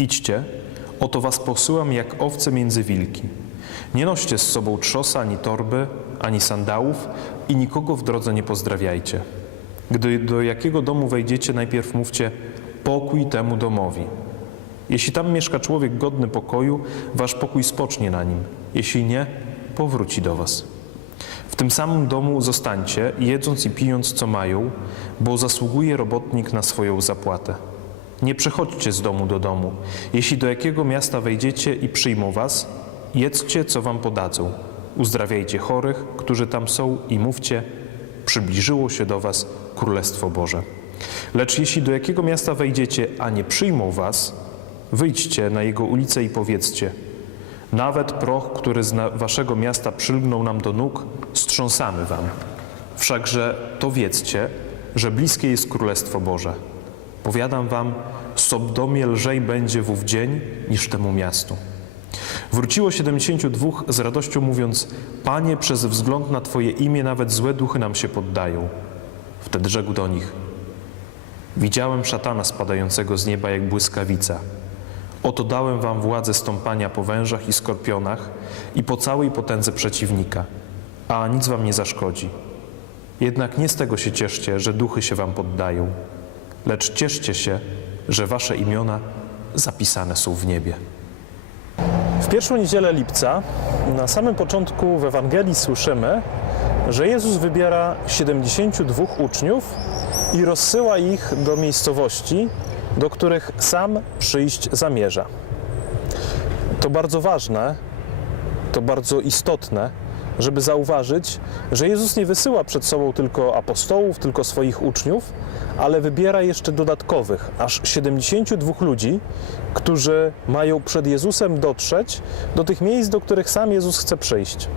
Idźcie, oto was posyłam jak owce między wilki. Nie noście z sobą trzosa, ani torby, ani sandałów i nikogo w drodze nie pozdrawiajcie. Gdy do jakiego domu wejdziecie, najpierw mówcie pokój temu domowi. Jeśli tam mieszka człowiek godny pokoju, wasz pokój spocznie na nim. Jeśli nie, powróci do was. W tym samym domu zostańcie, jedząc i pijąc, co mają, bo zasługuje robotnik na swoją zapłatę. Nie przechodźcie z domu do domu. Jeśli do jakiego miasta wejdziecie i przyjmą was, jedzcie, co wam podadzą. Uzdrawiajcie chorych, którzy tam są i mówcie, przybliżyło się do was Królestwo Boże. Lecz jeśli do jakiego miasta wejdziecie, a nie przyjmą was, wyjdźcie na jego ulicę i powiedzcie, nawet proch, który z waszego miasta przylgnął nam do nóg, strząsamy wam. Wszakże to wiedzcie, że bliskie jest Królestwo Boże. Powiadam wam, Sobdomie lżej będzie w ów dzień niż temu miastu. Wróciło 72 z radością mówiąc, Panie, przez wzgląd na Twoje imię nawet złe duchy nam się poddają. Wtedy rzekł do nich, widziałem szatana spadającego z nieba jak błyskawica. Oto dałem wam władzę stąpania po wężach i skorpionach i po całej potędze przeciwnika, a nic wam nie zaszkodzi. Jednak nie z tego się cieszcie, że duchy się wam poddają, lecz cieszcie się, że wasze imiona zapisane są w niebie. W pierwszą niedzielę lipca, na samym początku w Ewangelii słyszymy, że Jezus wybiera 72 uczniów i rozsyła ich do miejscowości, do których sam przyjść zamierza. To bardzo ważne, to bardzo istotne, żeby zauważyć, że Jezus nie wysyła przed sobą tylko apostołów, tylko swoich uczniów, ale wybiera jeszcze dodatkowych, aż 72 ludzi, którzy mają przed Jezusem dotrzeć do tych miejsc, do których sam Jezus chce przyjść.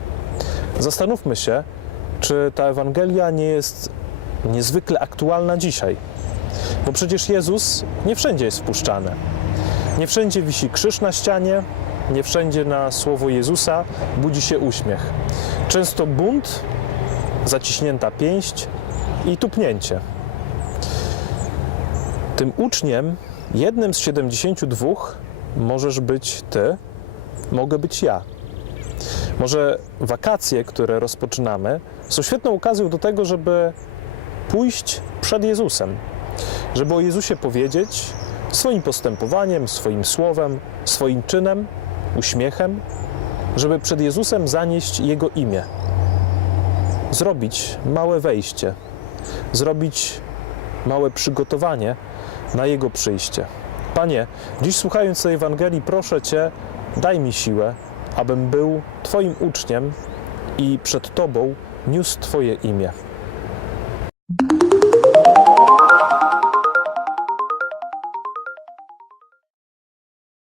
Zastanówmy się, czy ta Ewangelia nie jest niezwykle aktualna dzisiaj. Bo przecież Jezus nie wszędzie jest wpuszczany. Nie wszędzie wisi krzyż na ścianie, nie wszędzie na słowo Jezusa budzi się uśmiech. Często bunt, zaciśnięta pięść i tupnięcie. Tym uczniem, jednym z 72, możesz być ty, mogę być ja. Może wakacje, które rozpoczynamy, są świetną okazją do tego, żeby pójść przed Jezusem, żeby o Jezusie powiedzieć swoim postępowaniem, swoim słowem, swoim czynem, uśmiechem, żeby przed Jezusem zanieść Jego imię. Zrobić małe wejście, zrobić małe przygotowanie na Jego przyjście. Panie, dziś słuchając tej Ewangelii, proszę Cię, daj mi siłę, abym był Twoim uczniem i przed Tobą niósł Twoje imię.